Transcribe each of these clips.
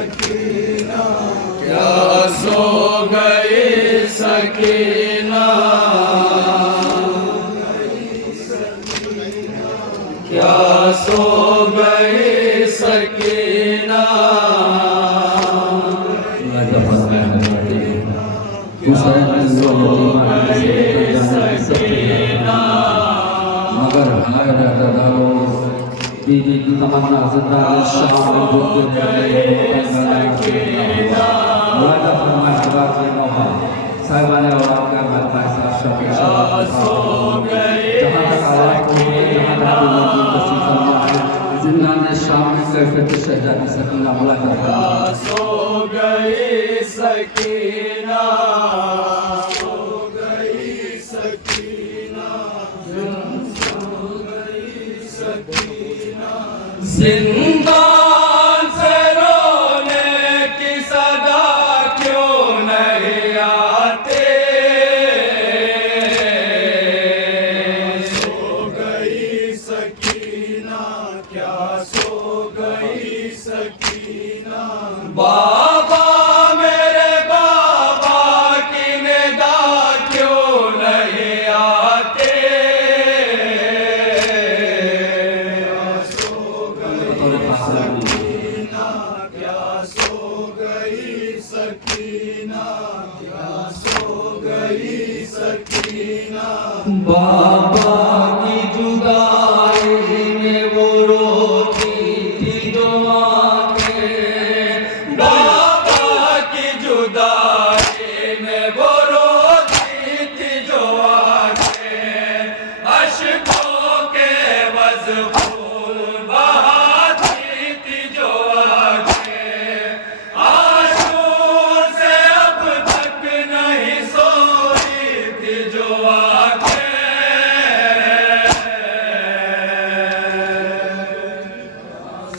सकीना, क्या सो गई सकीना, क्या सो गई सकीना। मगर हाय दादाओ दीदी की तमन्ना जिंदा शाम बुद्ध मुरादा फरमाया अल्लाह के नौहा साहिबाने और आपका मरता सा शौक जहाँ तक आवाज़ पहुँचे जहाँ तक लोगों की बसी फरमाए जिंदा ने शाम में कैफियत शहजादी सकीना मुलाकात फरमाया। सो गई सकीना, सो गई सकीना, सो गई सकीना। जिंदान से रोने की सदा क्यों नहीं आते, सो गई सकीना, क्या सो गई सकीना। बाबा मेरे बाबा की निगाह क्यों नहीं आते, सो गई सकीना, क्या सो गई सकीना, क्या सो गई सकीना। बाबा की जुदाई में वो रोती थी जो आंखें, बाबा की जुदाई में वो रोती थी जो आंखें, अश्कों के वज़ फूल बहाती थी जो आंखें, आंसू से अब तक नहीं सोई थी जो आंखें।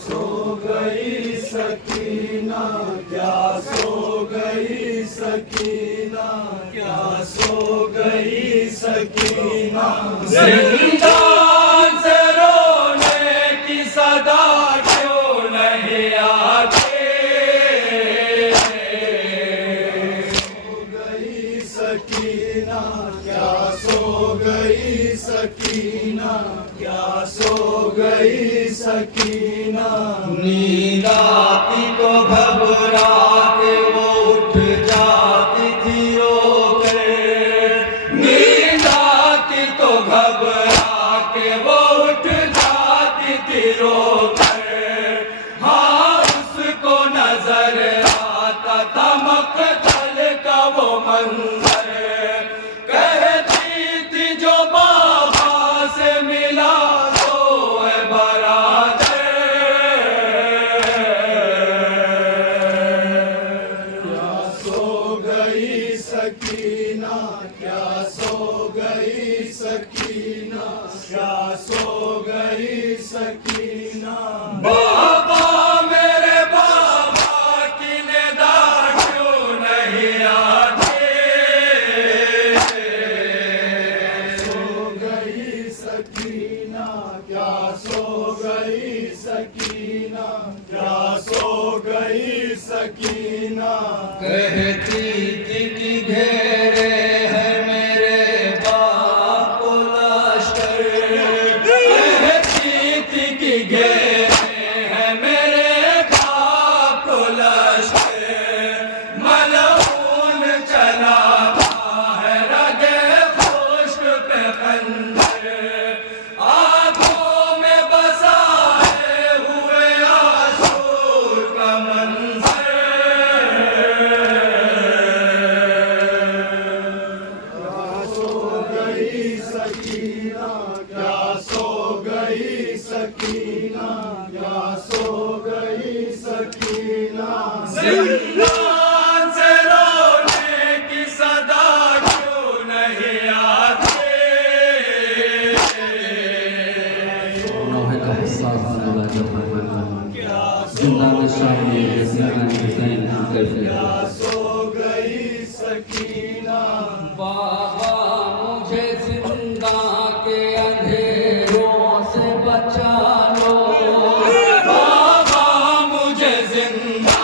सो गई सकीना, क्या सो गई सकीना, क्या सो गई सकीना। जिंदान से रोने की सदा क्यों नहीं आते, सो गई सकीना, क्या सो गई सकीना, क्या सो गई सकीना। नींद आती तो घबरा के वो उठ जाती थी रोके, नींद आती तो घबरा के वो उठ जाती थी रोके। हाँ उसको नजर आता था मक़तल का वो मंजर, कहती थी जो बाबा से मिला तो है बरादर, क्या सो गई सकीना, क्या सो गई सकीना, क्या सो गई सकीना। बाबा मेरे बाबा की निगाह क्यों नहीं आते, सो गई सकीना, क्या सो गई सकीना, क्या सो गई सकीना। कहती थी कि घेरे है मेरे बाप को लश्कर, कहती थी कि घेरे है मेरे बाप को लश्कर, मलऊन चलाता है रगे खुश्क पे खंजर, आँखों में बसा है हुए आंसू का मंजर। क्या सो गई सकीना, क्या सो गई सकीना। जिंदान से रोने की सदा क्यों नहीं आते, नौहे का हिसाब अल्लाह का फरमाना जिंदा में शामिल हुसैन हुसैन की कैफियत। सो गई सकीना। बाबा मुझे जिंदा के अंधेरों से बचा लो, बाबा मुझे जिंदा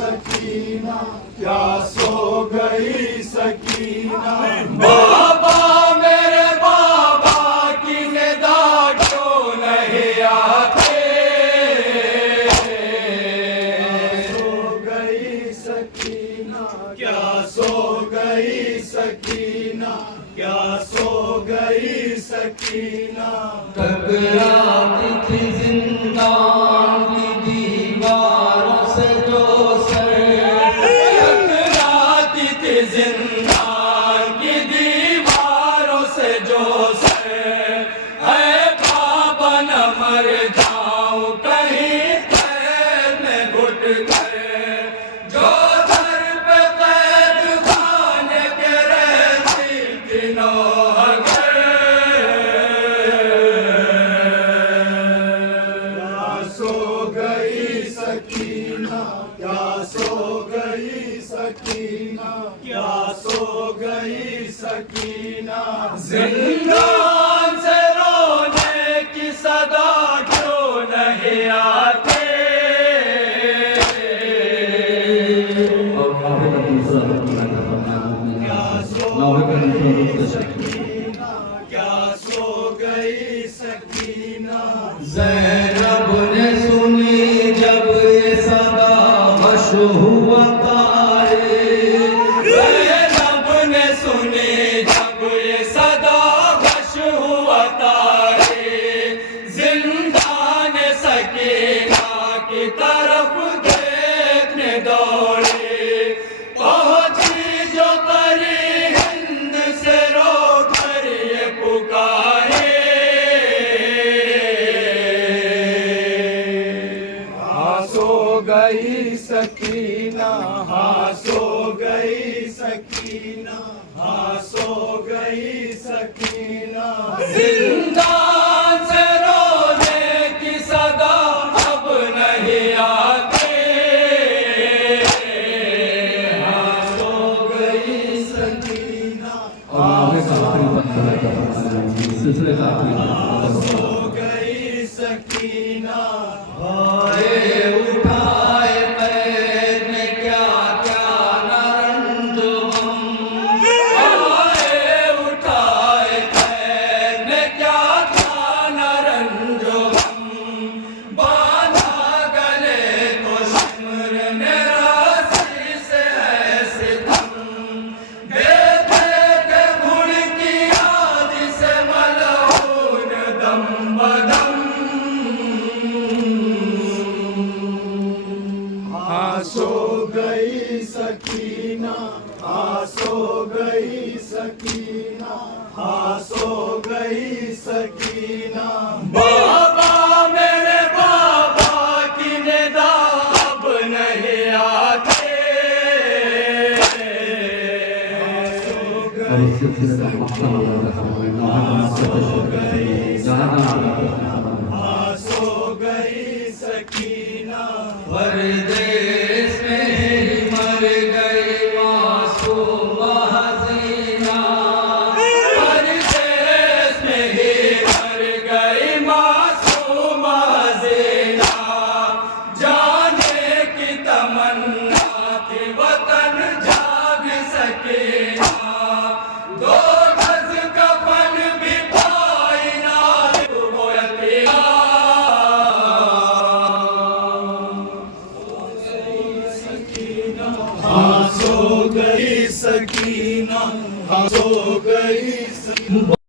सकीना, क्या सो गई सकीना। बाबा मेरे बाबा की निदा क्यों नहीं आते। सो गई सकीना, क्या सो गई सकीना, क्या सो गई सकीना। टकराती थी जिंदान की दीवारों से जो सर, टकराती थी जिंदान की दीवारों से जो सर। ऐ बाबा न मर जाऊं कहीं कैद में घुट कर। जो दर पे कैद खाने के रहती दिनों अगर। क्या सो गई सकीना, क्या सो गई सकीना, क्या सो गई सकीना। जिंदान से रोने की सदा क्यों नहीं आते। और नौहे का दूसरा रुख नौहे का दूसरा रुख क्या सो गई सकीना। ज़ैनब ने सुनी जब ये सदा बश हुआ तारे। ज़ैनब ने सुनी जब ये सदा बश हुआ तारे। जिंदान सकीना की तरफ देखने दौड़े। पहुंची जो परी हिंद से रो कर ये पुकारे। हाँ सो गई सकीना, हाँ सो गई सकीना, हाँ सो गई सकीना। जिंदान से रोने की सदा अब नहीं आते। सो गई सकीना, और नौहे का आखिरी पत्थर है सिलसिले का आखिरी पत्थर। सो गई सकीना। हाय उठाए पैर में क्या क्या न रंज हम। आए उठाए पैर में क्या था न रंजो हम। बांधा गले को शिमर में रस्सी से ऐसे थम। देखे के घुड़ की याद से मलहून दम बदम। हाँ सो गई सकीना, हाँ सो गई सकीना, हाँ सो गई सकीना। बाबा मेरे बाबा की निदा अब नहीं आते। और इस सिलसिले का मकसद नौहे का मकसद जहाँ हाँ सो गई सकीना। परदेस में ही मर गई मासूम हसीना। परदेस में ही मर गई मासूम हसीना। जाने की तमन्ना थी वतन जाग सके ना। दो गज कफन भी पाई ना वो यतीम। हाँ सो गई सकीना, हाँ सो गई सकीना।